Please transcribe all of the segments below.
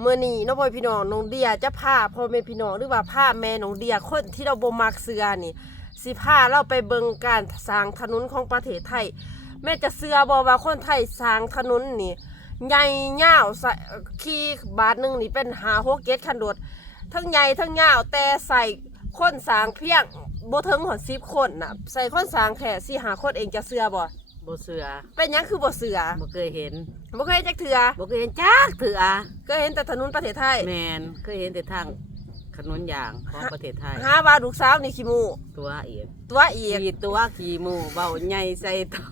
เมื่อนี้น้องพ่อพี่น้องน้องเดียจะพาพ่อแม่พี่น้องหรือว่าพาแม่น้องเดียคนที่เราบ่มักเสือนี่ สิพาเราไปเบิ่งการสร้างถนนของประเทศไทย แม่จะเสือบ่ว่าคนไทยสร้างถนนนี่ใหญ่ยาวใส่ขี่บาทหนึ่งนี่เป็นหาหกเจ็ดคันรถทั้งใหญ่ทั้งยาวแต่ใส่คนสร้างเพียงบ่ถึงหอด10คนน่ะ ใส่คนสร้างแค่สี่หาคนเองจะเสือบ่ บ่เสือเป็นหยังคือบ่เสือบ่เคยเห็นบ่เคยเห็นจักเทือบ่เคยเห็นจักเถือก็เห็นแต่ถนนประเทศไทยแมนเคยเห็นแต่ทางขนนยางของประเทศไทยหาว่าลูกสาวนี่ขี้หมูตัวเอียตัวอีกขี่ตัวขี่หมูเบาใหญ่ใส่ตัว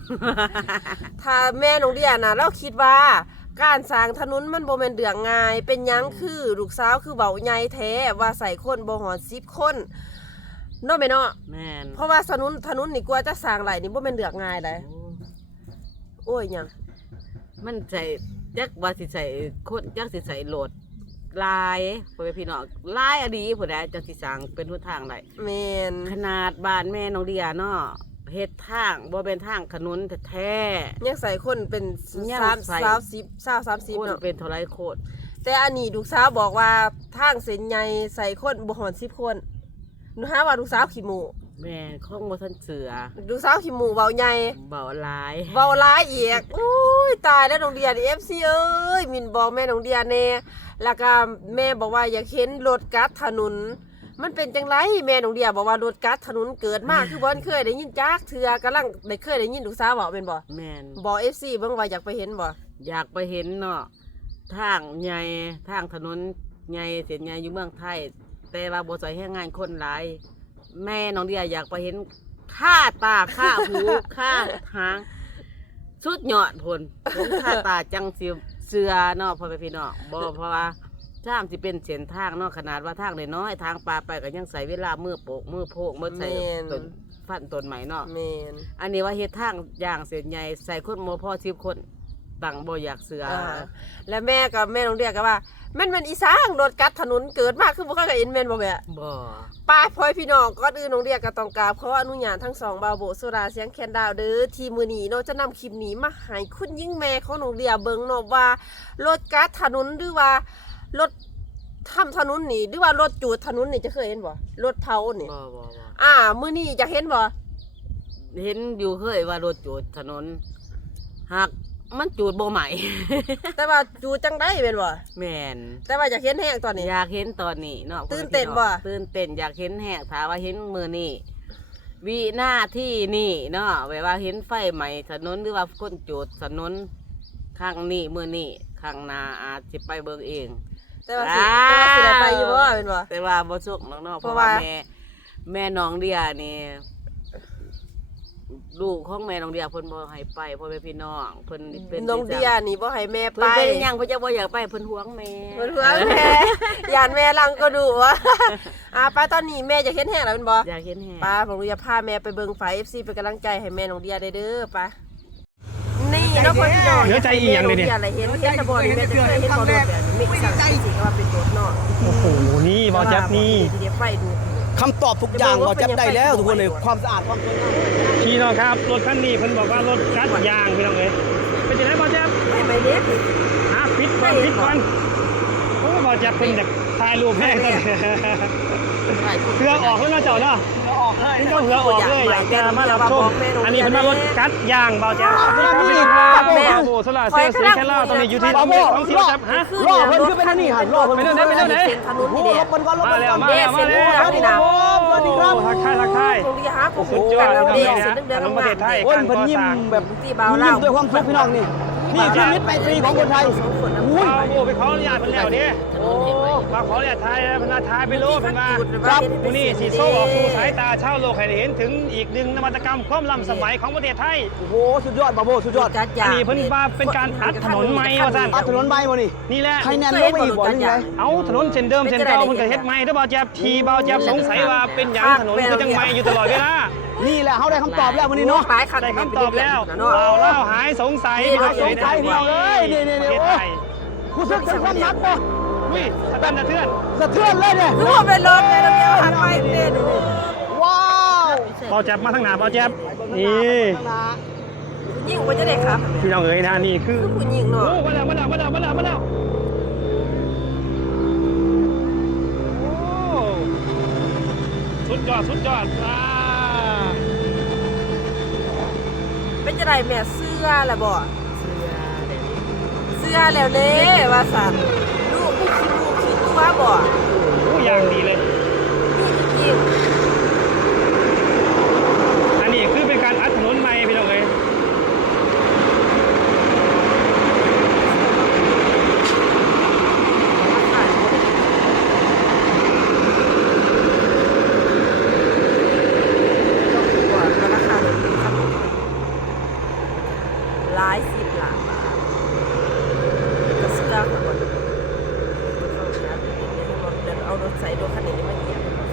ถ้าแม่น้องเดียนะเราคิดว่าการสร้างถนนมันบ่แม่นเดืองง่าย เป็นหยังคือลูกสาวคือเบาใหญ่แท้ว่าใส่คนบ่หอด10คนเนาะแม่เนาะแม่นเพราะว่าถนนถนนนี่กว่าจะสร้างไหลนี่บ่แม่นเดืองง่ายเลย โอ้โอ้ยหยังมันใส่จักว่าสิใส่คนจักสิใส่โหลดลายพ่อแม่พี่น้องลายอดีผู้ใดจักสิสร้างเป็นหนทางได้แม่นขนาดบ้านแม่น้องเดียเนาะเฮ็ดทางบ่เป็นทางขนุนแท้ยังใส่คนเป็นยังสามใส่สามสิบสามสามๆสิบคนเนาะเป็นเท่าไรโคตรแต่อันนี้ลูกสาวบอกว่าทางเส้นใหญ่ใส่คนบ่หอด10คนหนูหาว่าลูกสาวขี้หมู แม่นของบ่ทันเสือลูกสาวขี้หมูเบาใหญ่เบาหลายเบาร้ายอีกอุ้ยตายแล้วน้องเดียเอฟซีเอ้ยมินบอกแม่น้องเดียแน่แล้วก็แม่บอกว่าอยากเห็นรถกัดถนนมันเป็นจังไรแม่น้องเดียบอกว่ารถกัดถนนเกิดมากคือบ่เคยได้ยินจักเทื่อกำลังได้เคยได้ยินลูกสาวบอกเป็นบ่แม่นบอกเอฟซีเบิ่งว่าอยากไปเห็นบ่อยากไปเห็นเนาะทางใหญ่ทางถนนใหญ่เส้นใหญ่อยู่เมืองไทย แต่ว่าบ่ใส่ให้งานคนหลาย แม่น้องเดียอยากไปเห็นค่าตาค่าหูค่าหางสุดยอดพนเห็นค่าตาจังสิเสือเนาะพ่อแม่พี่น้องบ่เพราะว่าทางที่เป็นเส้นทางเนาะขนาดว่าทางน้อยๆทางปลาไปก็ยังใส่เวลามือโปกมือโพกมือใส่ต้นฟันต้นใหม่เนาะแม่นอันนี้ว่าเฮ็ดทางอย่างเส้นใหญ่ใส่คนโมพ่อสิบคน ต่างบ่อยากเสืออ่าแล้วแม่กับแม่น้องเดียก็ว่าแม่นมันอีสานรถกัดถนนเกิดมากคือบ่เคยเห็นแม่นบ่แม่บ่ป้าพลอยพี่น้องก่อนอื่นน้องเรียกก็ต้องกราบขออนุญาตทั้งสองบาวโบโซดาเสียงแคนดาวเด้อที่มือนี้เนาะจะนำคลิปนี้มาให้คุณยิ่งแม่ของน้องเรียเบิ่งเนาะว่ารถกัดถนนหรือว่ารถทำถนนนี่หรือว่ารถจูดถนนนี่จะเคยเห็นบ่รถเผานี่บ่บ่บ่อ่ามื้อนี้จะเห็นบ่เห็นอยู่เคยว่ารถจูดถนนหาก มันจูดบ่ใหม่ แต่ว่าจูดจังได้เป็นบ่แม่นแต่ว่าอยากเห็นแห้งตอนนี้ อยากเห็นตอนนี้เนาะตื่นเต้นบ่ ตื่นเต้นอยากเห็นแหกถามว่าเห็นมือนี่วิหน้าที่นี่เนาะแบบว่าเห็นไฟใหม่ถนนหรือว่าคนจูดถนนข้างนี้มือนี่ข้างหน้าอาจสิไปเบิ่งเอง แต่ว่าสิแต่ว่าสิได้ไปอยู่บ่เป็นบ่ แต่ว่าบ่สุกน้องๆเพเพราะราะว่า ว่าแม่แม่น้องเดียนี่ ลูกของแม่น้องเดียเพิ่นบ่ให้ไปพ่อแม่พี่น้องเพิ่นเป็นน้องเดียนี่บ่ให้แม่เพิ่ไปนเป็นหยังเพิ่นจะบ่อยากไปเพิ่นหวงแม่เพิ่นเพื่อนแม่ยานแม่ลังก็ดูว่าอ่าป้าตอนนี้แม่จะเห็นแห้งแล้วเป็นบ่อยากเห็นแฮะป้าผมจะพาแม่ไปเบิ่งฝ่าย FC เป็นกำลังใจให้แม่น้องเดียได้เด้อป้านี่เนาะพ่อพี่น้องเหลือใจอีหยังเลยเนี่ยแม่น้องเดียอะไรเห็นเห็นแตะบอลแม่จะเคยเห็นบอลแบบนี้ไม่สั่งจริงๆก็ว่าเป็นโดดเนาะโอ้โหนี่บอลแจ๊บนี่ทีเดียวไฟดู คำตอบทุกอย่างเราจับได้แล้วทุกคนเลยความสะอาดความสวยงามพี่น้องครับรถคันนี้เพิ่นบอกว่ารถกัดยางพี่น้องเอ้ยเป็นยังไงบอลแจ๊บไม่ไปเด็กอะปิดก่อนปิดก่อนโอ้บอลแจ๊บเพิ่นอยากถ่ายรูปแห้งตอนนี้เพื่อออกแล้วเนาะเจ้าเนาะ นี่ก็เพื่อออกเลยอยากจะมารับชมอันนี้เพิ่นมารถกัดยางบอลแจ๊บสวัสดีครับพี่น้องครับโอ้โหสลาเซลล์สีแค่ล่าตอนนี้อยู่ที่ของของสิบจับฮะรอเพิ่นคือเป็นอันนี้หันรอเพิ่นไปเร็วๆไปเร็วๆเส้นถนนโอ้นี่โหเด้รบมันก่อนรบมามันแล้ก่วอนมาแล้วมาแล้วสวัสดีครับสวัสดีครับโอ้ทักทายทักทายตรงนี้ฮะผมสุดยอดเราพี่เด็กน้องเส้นนะเดิมขนมๆประเทศไทยโอ้ยเพิ่นยิ้มแบบที่บ่าวยิ้เล่ามด้วยความสุขพี่น้องนี่ นี่คือมิตรไมตรีของคนไทยอุ้ยเอาโอ้ไปขออนุญาตเพิ่นแล้วเด้ถนนเห็นไหมมาขออนุญาตถ่ายนะเพิ่นว่าถ่ายไปโลเพิ่นว่าครับผู้นี้สิโซ่ออกสู่สายตาชาวโลกให้ได้เห็นถึงอีกหนึ่งนวัตกรรมความล้ำสมัยของประเทศไทย โอ้โห สุดยอดบาโบสุดยอดจัดยาอันนี้เพิ่นว่าเป็นการอัดถนนใหม่ว่าซั่นตัดถนนใบบ่นี่นี่แหละใครแนนลงไปอีกบ่นี่ไงเอาถนนเส้นเดิมเส้นเก่ามันก็เฮ็ดใหม่เด้อบ่าวแจ๊บทีบ่าวแจ๊บสงสัยว่าเป็นหยังถนนก็จังใหม่อยู่ตลอดเวลา นี่แหละเขาได้คำตอบแล้ววันนี้เนาะหขัได้คำตอบแล้วเราเล่าหายสงสัยหายสงสัยเดียวเลยนี่นี่นี่โอ้ ประเทศไทยคุณซึกถึงความนักปะวิ่ยสะเตือน สะเทือนเลยเนี่ยคือผมเป็นลมเลยแล้วเมียหันไปเต้นว้าวบอแจ็บมาทางหนาบอแจ็บนี่ยิงกว่าจะได้ครับพี่น้องเอ๋ยนะนี่คือคือผู้หญิงเนาะมาแล้วมาแล้วมาแล้วมาแล้วมาแล้วโอ้สุดยอดสุดยอดอ่า เป็นจะได้แม่เสื้อละบ่เสื้อเดี๋ยวนี้เสื้อแล้วเด้ว่าสันลูกไม่คิดลูกคิดตัวบ่ ผู้อย่างดีเลย นี่จริง อันนี้คือเป็นการอัดถนนใหม่พี่น้องเลย ๆว่าราคาเลยครับหลายสิบล้านบาทก็เสื้อค่ะบ่เข้าชาร์จเดี๋ยวเอารถใส่รถคันนี้มาเหยียบมันบ่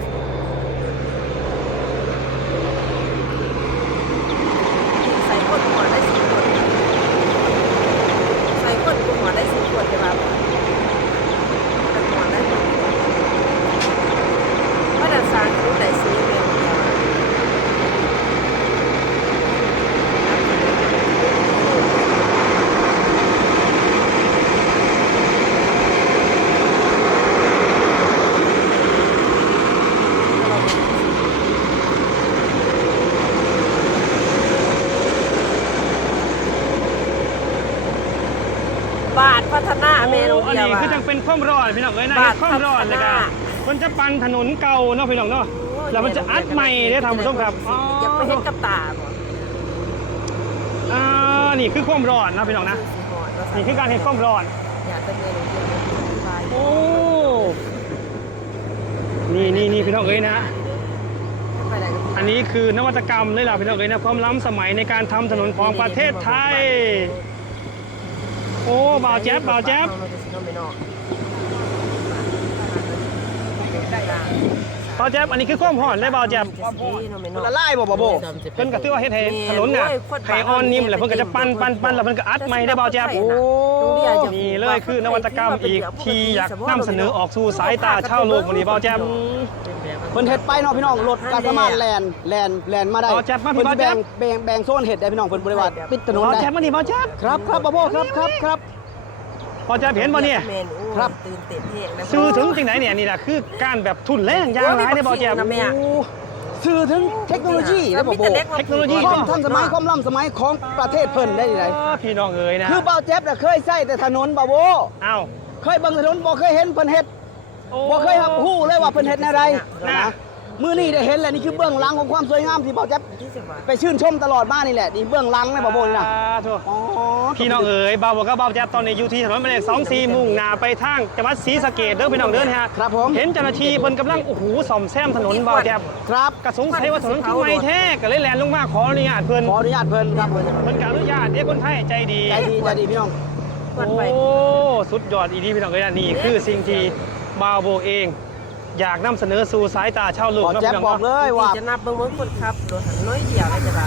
ใส่คนหัวได้สิบคนใส่คนหัวได้สิบคนใช่ป่ะแต่หัวได้หนึ่งคนว่าแต่สร้างรู้ได้ซื้อเงินเนี่ย บาทพัฒนาเมนู อัน เดียว นี้ อะ คือจังเป็นความร้ อนพี่น้องเอ้ยนะบาทความร้อนเลยกันพัฒนามันจะปันถนนเก่าเนาะพี่น้องเนาะแล้วมันจะอัดใหม่ได้อทำผู้ชมครับอ๋ออยากไปเห็นกับตาบ่อ่านี่คือความร้อนนะพี่น้องนะนี่คือการเห็นความร้อนอยากจะเมนูเดียวอธิบายโอ้นี่นี่นี่พี่น้องเอ้ยนะไปไหนกันอันนี้คือนวัตกรรมเลยล่ะพี่น้องเอ้ยนะความล้ำสมัยในการทำถนนของประเทศไทย โอ้บ่าวแจ๊บบ่าวแจ๊บ บ่าวแจ๊บอันนี้คือความห่อนเลยบ่าวแจ๊บคนละลายบ่บ่โบเพิ่นก็ถือว่าเฮ็ดให้ถนนน่ะให้อ่อนนิ่มแล้วเพิ่นก็จะปั้นปั้นปั้นแล้วเพิ่นก็อัดใหม่ได้บ่าวแจ๊บโอ้นี่เลยคือนวัตกรรมอีกที่อยากนำเสนอออกสู่สายตาชาวโลกวันนี้บ่าวแจ๊บเพิ่นเฮ็ดไปเนาะพี่น้องรถก็สามารถแล่นแล่นแล่นมาได้บ่าวแจ๊บมาพี่เพิ่นบ่าวแจ๊แบ่บงแบ่งแบ่งโซนเฮ็ดได้พี่น้องเพิ่นบ่ได้ว่าปิดถนนบ่าวได้แจ๊บมานี่บ่าวแจ๊บครับครับบ่โบครับครับครับ บ่าวแจ๊บเห็นบ่เนี่ย ครับ ตื่นเต้นเพลงนะซื้อถึงจริงไหนเนี่ยนี่แหละคือการแบบทุนแรงยางหลายได้บ่าวแจ๊บนะแม่โอ้สื่อถึงเทคโนโลยีได้บ่โบเทคโนโลยี ความทันสมัยความล้ำสมัยของประเทศเพิ่นได้ไดอ๋อพี่น้องเอ๋ยนะคือเบาแจ๊บน่ะเคยใช้แต่ถนนบ่โบเอ้า เคยเบิ่งถนนบ่เคยเห็นเพิ่นเฮ็ดโอ้บ่เคยฮู้เลยว่าเพิ่นเฮ็ดแนวใดนะนะ มื้อนี้ได้เห็นแล้วนี่คือเบื้องหลังของความสวยงามที่เบาแจ๊บที่สิบบาทไปชื่นชมตลอดมานี่แหละนี่เบื้องหลังนะบ่โบนี่นะสาธุอ๋อพี่น้องเอ๋ยบ่าวบอกกับบ่าวแจ๊บตอนนี้อยู่ที่ถนนหมายเลข24มุ่งหน้าไปทางจังหวัดศรีสะเกษเด้อพี่น้องเด้อนะฮะครับผมเห็นเจ้าหน้าที่เพิ่นกำลังโอ้โหซ่อมแซมถนนบ่าวแจ๊บครับก็สงสัยว่าถนนคือไม่แท้ก็เลยแล่นลงมาขออนุญาตเพิ่นขออนุญาตเพิ่นครับเพิ่นก็อนุญาตเด้คนไทยใจดีใจดีใจดีพี่น้องวันไปโอ้สุดยอดอีดีพี่น้องเอ้ยนะนี่คือสิ่งที่บาวโบเอง อยากนำเสนอสู่สายตาชาวโลกขอเนาะแจ๊บพี่น้องบอกเลเนาะยว่า จะนับเบิ่งเบิ่งคนขับรถหันน้อยเดียวเลยจะได้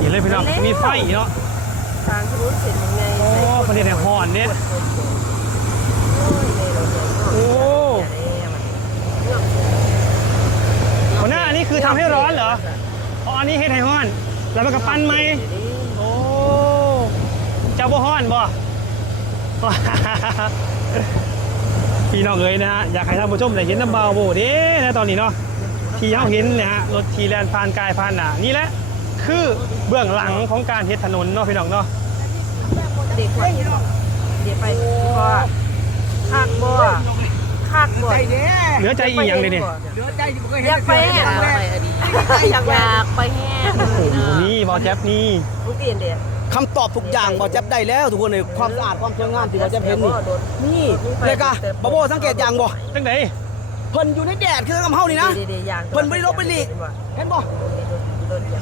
นี่เลยพี่น้องมีไฟเนาะทางถนนเสร็จยังไงโอ้ประเด็นแห่งหอนเนี่ย โอ้ หัวหน้าอันนี้คือทำให้ร้อนเหรออ๋ออันนี้เฮ็ดให้ห้อน แล้วมันก็ปั้นไหมโอ้เจ้าบ่ห้อนบ่ พี่น้องเอ๋ยนะฮะอยากให้ท่านผู้ชมได้เห็นน้ำเบาโบเด้นะตอนนี้เนาะที่เขาเห็นเนะฮะรถทีแลนผ่านกายผ่านหนานี่แหละคือเบื้องหลังของการเฮ็ดถนนเนาะพี่น้องเนาะเด็กว่าเด็กไปก็คากบ่คากบ่เหลือใจอีหยังเลยเนี่ยอยากไปแห้งอยากอยากไปแห้งโอ้โหนี่บอแจ๊บนี่มึงเปลี่ยนเด็ก คำตอบทุกอย่างบ่แจ๊บได้แล้วทุกคนเลยความสะอาดความสวยงามที่บ่แจ๊บเห็นนี่นี่เลยกะบ่โบสังเกตอย่างบ่ตั้งไหนเพิ่นอยู่ในแดดคือกับเฮานี่นะดีๆอย่างเพิ่นบ่ได้ลบไปหลีกเห็นบ่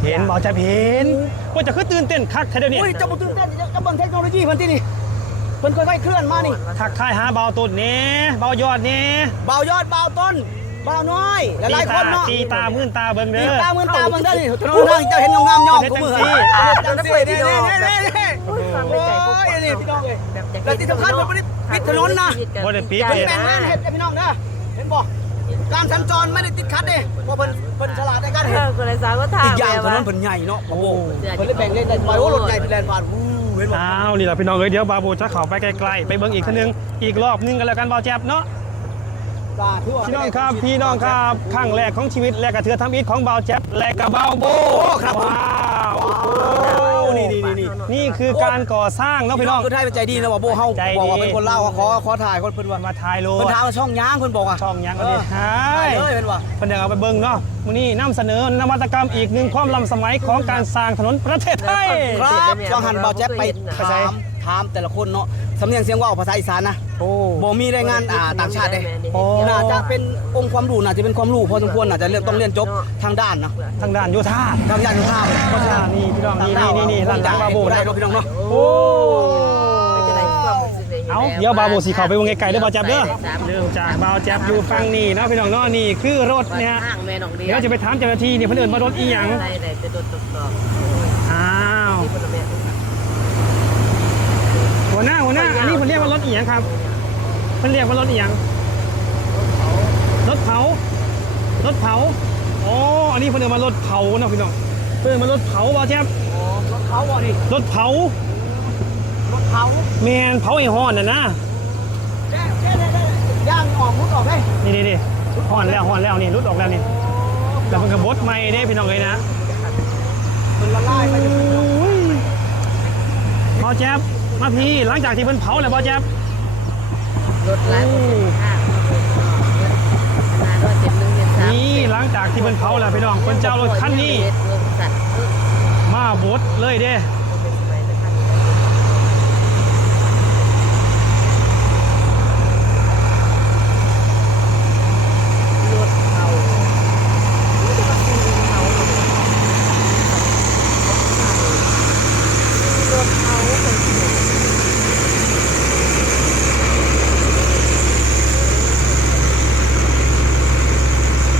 เห็นบอแจ๊บเห็นว่าจะคือตื่นเต้นคักแท้เดี๋ยวนี้อุ้ยเจ้าบ่ตื่นเต้นจะเบิ่งเทคโนโลยีเพิ่นที่นี่เพิ่นค่อยๆเคลื่อนมานี่ทักทายหาเบาตุนนี่เบายอดนี่บ่าวยอดบ่าวต้น บ่าวน้อยหลายๆคนเนาะตีตามื่นตาเบิ่งตีเด้อตามือตาเบิ่งเด้อนี่ถนนทางเจ้าเห็นงามๆย่อมเฮ็ดกูจังมือซี่จังซี่นี่นี่ๆๆโอ้ยฟังๆในโอ้ใจพวกยนี่พี่น้องเอ้ยแบบอยากแล้วที่สำคัญมันบ่ได้ปิดถนนนะ บ่ได้ปิดเพิ่นแบ่งเลนเฮ็ดให้พี่น้องเด้อเห็นบ่การสัญจรไม่ได้ติดขัดเด้เพราะเพิ่นเพิ่นฉลาดในการเอเฮ็ดอก็เลยสาวก็ถามอีกอย่างถนนเพิ่นใหญ่เนาะโอ้โหเพิ่นเลยแบ่งเลนได้ไปโอ้รถใหญ่แล่นผ่านอู้เห็นบ่อ้าวนี่แหละพี่น้องเอ้ยเดี๋ยวบาโบจะเข้าไปไกลๆไปเบิ่งอีกทีนึงอีกรอบนึงกันแล้วกันบอแจ๊บเนาะก็ถือว่า พี่น้องครับพี่น้องครับครั้งแรกของชีวิตและกระเทือทำอิฐของเบาแจ๊บและกระเบาโบครับว้าวโอ้โหนี่นี่นี่นี่นี่คือการก่อสร้างเนาะพี่พี่น้น้อองงคือไทยเป็นใจดีนะว่าโบเฮาใจดีบอกว่าเป็นคนเล่าวขอขอถ่ายคนเพิ่นว่ามาถ่ายโลเพิ่นดถามว่าช่องยางเพิ่นบอกว่าช่องยังอันนี้เออใช่ถ่ายเลยเพิ่นว่าเพิ่นอยากเอาไปเบิ่งเนาะมื้อนี้นำเสนอนวัตกรรมอีกหนึ่งความล้ำสมัยของการสร้างถนนประเทศไทยครับช่องหันเบาแจ๊บไปไปใส่ถามถามแต่ละคนเนาะ สำเนียงเสียงว่าวภาษาอีสานนะโอ้ บ่มีรายงานอ่าต่างชาติเด้โอ้ น่าจะเป็นองค์ความรู้น่าจะเป็นความรู้พอสมควรน่าจะเรียนต้องเรียนจบทางด้านเนาะทางด้านโยธาทางด้านยุทธาเพราะฉะนั้นนี่พี่น้องนี่นี่นี่นี่ร้านหลังบาโบได้นะเนาะพี่น้องเนาะโอ้เป็นจะไรความรู้สึกลเอาเดี๋ยวบาโบสีเขาไปวงไกลๆเด้อบาแจ๊บเด้อสามเริ่มจากบาวแจ๊บอยู่ฝั่งนี้เนาะพี่น้องเนาะนี่คือรถเนี่ยฮะห้างแม่น้องเดียเดี๋ยวจะไปถามเจ้าหน้าที่นี่เพิ่นเอิ้นว่ารถอีหยัง ได้ได้จะโดนตกตอก อ้าว ที่พลเมือง หัวหน้าหัวหน้าอันนี้เพิ่นเรียก ว่ารถอีหยังครับเพิ่นเรียกว่ารถอีหยังรถเผารถเผาอ๋ออันนี้เพิ่นเอิ้นว่ารถเผาเนาะพี่น้องเพิ่นเอิ้นว่ารถเผาบาวแจ๊บรถเขาบ่ดิรถเผารถเขาแม่นเผาไอ้ฮ้อนน่ะนะแค่แค่ได้ย่างออกมุดออกได้นี่นี่นี่ฮ้อนแล้วฮ้อนแล้วนี่รุดออกแล้วนี่แล้วมันก็บดใหม่เด้พี่น้องเอ้ยนะมันละลายไปโอ้ยบาวแจ๊บ มาพี่หลังจากที่เพิ่นเผาแล้วบาวแจ๊บรถล้างรถห้างขนาดว่าเจ็ดหนึ่งเจ็ดสามนี่หลังจากที่เพิ่นเผาแล้วพี่น้องเพิ่นเจ้ารถคันนี้สัตว์มาบดเลยเด้ เป็นสมัยเป็นคัน รถเขาไม่ได้ว่าซีนเขารถเขาเป็นถนน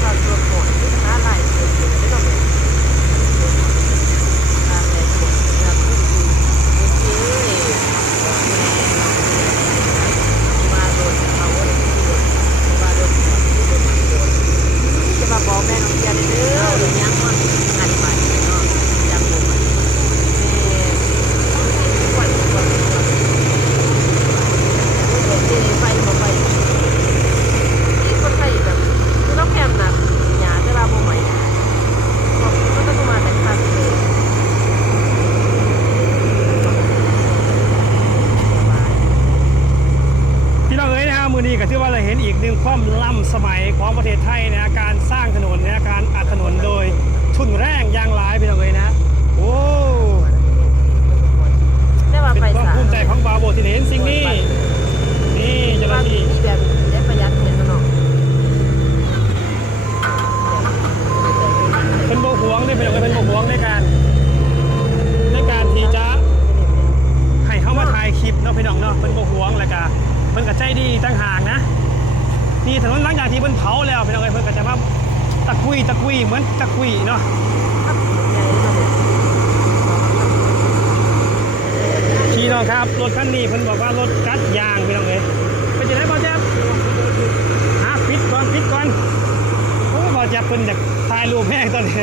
ขับรถหมดหาไหลเกิดขึ้นได้หรอแม่ ตามในกฎนะครับโอเคมาโดนเขาว่าที่โดนมาโดนเขาที่โดนโดนจะมาบอกแม่น้องเจียนเด้อหรือยังมันหันไปเนาะยังบ่มันแม่ควันควันควันเจ๊ไปบ่ไปนี่คนไทยแบบคือต้องแคมนะหยาแต่ว่าบ่ใหม่ก็ต้องมาแต่ครั้งเลย พี่น้องเอ้ยนะฮะมือนี้ก็ถือว่าเราเห็นอีกหนึ่งความล้ำสมัยของประเทศไทยนะการสร้างถนนนะการอัดถนนโดยทุนแรงยางหลายพี่น้องเอ้ยนะโอ้ ได้มา เป็น ไป ความ สา ภูมิใจของบาโบที่ได้เห็นสิ่งนี้นี่เจ้าห มา น้าที่ ที่แบบได้ประหยัดเงินเนาะ เป็นโบหวงได้เป็นเป็นโบหวงในการในการที่จะให้เข้ามาถ่ายคลิปเนาะพี่น้องเนาะเป็นโบหวงแล้วก็เพิ่นก็ใจดีตั้งห่างนะ นี่ถนนหลังจากที่เพิ่นเผาแล้วพี่น้องเอ้ยเพิ่นก็จะมาตะกุยตะกุยเหมือนตะกุยเนาะพี่น้องครับรถคันนี้เพิ่นบอกว่ารถกัดยางพี่น้องเอ้ยเป็นจังได๋บ่แจ๊บหาปิดก่อนปิดก่อนโอ้บ่แจ๊บเพิ่นอยากถ่ายรูปแห้งตอนนี้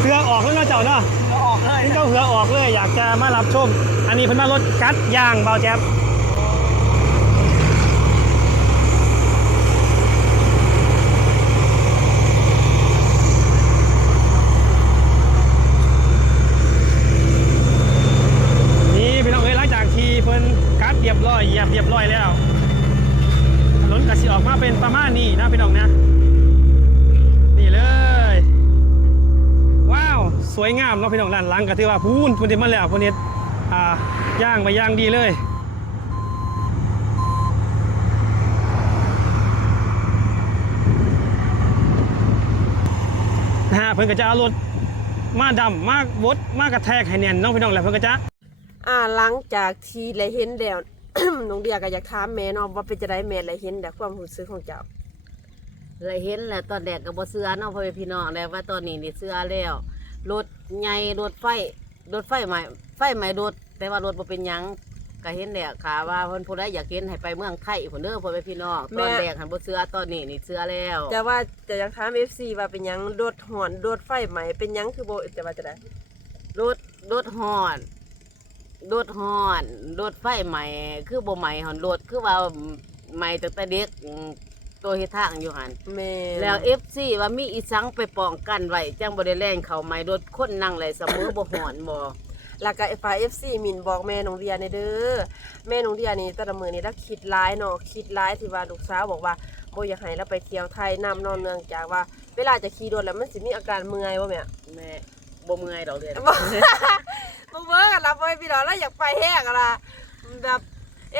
เหือออกแล้วเนาะเจ้าเนาะออกเลยนี่เจ้าเหือออกเลยอยากจะมารับชม อันนี้เพิ่นมารถกัดยางเบาแจ๊บนี่พี่น้องเอ้ยหลังจากที่เพิ่นกัดเรียบร้อยเหยียบเรียบร้อยแล้วถนนก็สิออกมาเป็นประมาณนี้นะพี่น้องนะ นี่เลย ว้าว สวยงามเนาะพี่น้องด้านหลังก็ถือว่าพูนพูนที่มาแล้วพูนเฮ็ดอ่าย่างมาย่างดีเลยนะฮะเพิ่นก็จะเอารถมาดำมากบดมากกระแทกให้แน่นเน้องพี่น้องแล้วเพิ่นก็จะอ่าหลังจากที่ได้เห็นแล้วน้องเดียก็อยากถามแม่เนาะว่าเป็นจะได้แม่ได้เห็นแล้วความรู้สึกของเจ้าเลยเห็นแหละตอนแดกกับบ่เสือเนาะพ่อแม่พี่น้องแล้วว่าตอนนี้นี่เสือแล้ว รถใหญ่รถไฟรถไฟใหม่ไฟใหม่รถแต่ว่ารถบ่เป็นหยังก็เห็นแหละค่ะว่าเพิ่นผู้ใดอยากเห็นให้ไปเมืองไทยพุ่นเด้อพ่อแม่พี่น้องตอนแดกหันบ่เสือตอนนี้นี่เสือแล้วแต่ว่าจะอยากถาม FC ว่าเป็นหยังรถหอนรถไฟใหม่เป็นหยังคือบ่จะว่าจะได้รถรถฮอนรถฮอนรถไฟใหม่ คือบ่ใหม่ฮอนรถคือว่าใหม่ตั้งแต่เด็กอืม ตัวเฮ็ดทางอยู่หันแม่นแล้ว FC ว่ามีอีสังไปป้องกันไว้จังบ่ได้แล่นเข้าใหม่รถคนนั่งไหลเสมอบ่หอนบ่แล้วก็ฝ่าย FC มินบอกแม่น้องเดียในเด้อแม่น้องเดียนี่แต่ละมื้อนี่แล้วคิดร้ายเนาะคิดร้ายที่ว่าลูกสาวบอกว่าบ่อยากให้เราไปเที่ยวไทยนํนอนเนื่องจากว่า เวลาจะขี่รถแล้วมันสิมีอาการเมื่อยบ่แม่แม่บ่เมื่อยดอกเดือนบ่บ่เบิ่งกันล่ะบ่พี่น้องแล้วอยากไปแฮกอะล่ะแบบ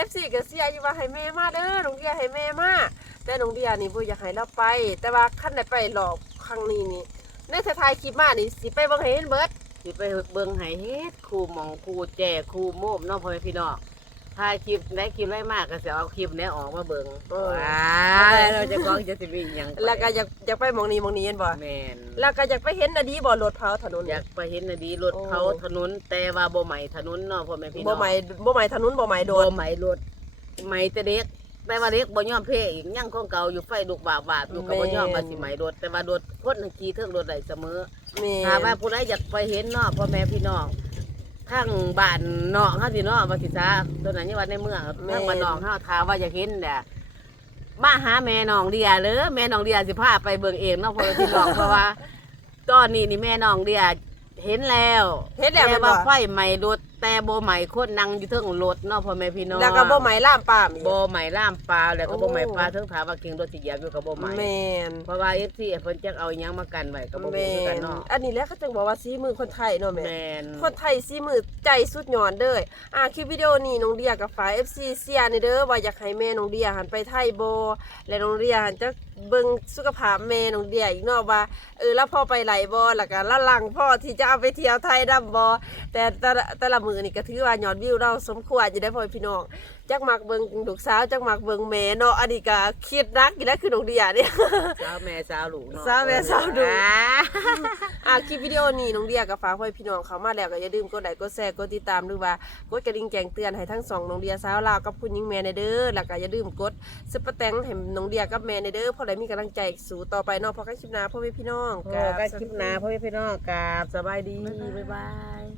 FC ก็เสียอยู่ว่าให้แม่มาเด้อน้องเดียให้แม่มา แต่น้องเดียนี่บ่อยากให้เราไป แต่ว่าคันได้ไปรอบครั้งนี้นี่ในท้ายๆคลิปมานี่สิไปเบิ่งให้เห็นเบิดสิไปเบิ่งให้เฮ็ดครูหมองครูแจครูโมบเนาะพ่อแม่พี่น้องถ่ายคลิปได้คลิปได้มากก็สิเอาคลิปนี้ออกมาเบิ่งเออ ว้าเราจะกองจะสิมีหยังไปแล้วก็อยากอยากไปหมองนี้หมองนี้เห็นบ่แม่นแล้วก็อยากไปเห็นอดีบ่รถเผาถนน อยากไปเห็นนาดีรถโอ้ เขาถนนแต่ว่าบ่ใหม่ถนนเนาะพ่อแม่พี่น้บ่องใหม่บ่ใหม่ถนนบ่ใหม่โดบ่น ใหม่รถใหม่แต่เด็ก แต่ว่าเด็กบ่ยอมเพอีกยังของเก่าอยู่ไฟลุกบาบาบอยู่ก็บ่ยอมว่าสิใหม่รถแต่ว่ารถคนขี่เทิงรถได้เสมอแม่ถ้าว่าผู้ใดอยากไปเห็นเนาะพ่อแม่พี่น้องทางบ้านเนาะเฮาสิเนาะว่าสิซาตัวนั้นยังว่าในเมืองทางบ้านน้องเฮาถ้าว่าอยากเห็นแหละมาหาแม่น้องเดียเด้อแม่น้องเดียสิพาไปเบิ่งเองเนาะพ่อแม่พี่น้องเพราะว่า ตอนนี้นี่แม่น้องเดียเห็นแล้วเห็นแล้วแต่แม่นว่าบ่ไฟไหม้รถแต่บ่ไหม้คนนั่งอยู่เทิงรถเนาะพ่อแม่พี่น้องแล้วก็บ่ใหม่ล่ามปามอีกบ่ไหม้ล่ามปลาแล้วก็บ่ไหม้โอ้ปลาเทิงถามว่าเก่งรถสิเหยียบอยู่ก็บ่ไหม้แม่นเพราะว่า FC เพิ่นจักเอาอิหยังมากันไว้ก็บ่รู้แม่คือกันนเนาะอันนี้แหละเขาจึงบอกว่าซีมือคนไทยเนาะแม่ แม่นคนไทยซีมือใจสุดยอดเด้ออะคลิปวิดีโอนี้น้องเดียกับฝ่าย FC เสียนี่เด้อว่าอยากให้แม่น้องเดียหันไปไทยบ่และน้องเดียหันจะเบิ่งสุขภาพแม่น้องเดียอีกเนาะว่าเออแล้วพ่อไปไหลบ่แล้วก็ละลังพ่อที่จะเอาไปเที่ยวไทยนํบ่แต่แต่ละแต่ละมื้อนี่ก็ถือว่ายอดวิวเราสมควรจะได้พ่อพี่น้องจักมักเบิ่งลูกสาวจักมักเบิ่งแม่เนาะอันนี้ก็คิดนักอยู่แล้วคือน้องเดียเนี่ยสาวแม่สาวลูกเนาะสาวแม่สาวลูกอ่าอะคลิปวิดีโอนี้น้องเดียกับฟ้ากพ่อพี่น้องเขามาแล้วก็อย่าลืมกดไลค์กดแชร์กดติดตามหรือว่ากดกระดิ่งแจ้งเตือนให้ทั้งสองน้องเดียสาวลาวกับคุณยิงแม่ในเด้อแล้วก็อย่าลืมกดซุปเปอร์แตงให้น้องเดียกับแม่ในเด้อเพราะได้มีกำลังใจสู่ต่อไปเนาะเพราะกันคลิปหน้าพ่อแม่พี่น้องก็คลิปหน้าพ่อแม่พี่น้องกราบสบายดีบ๊ายบาย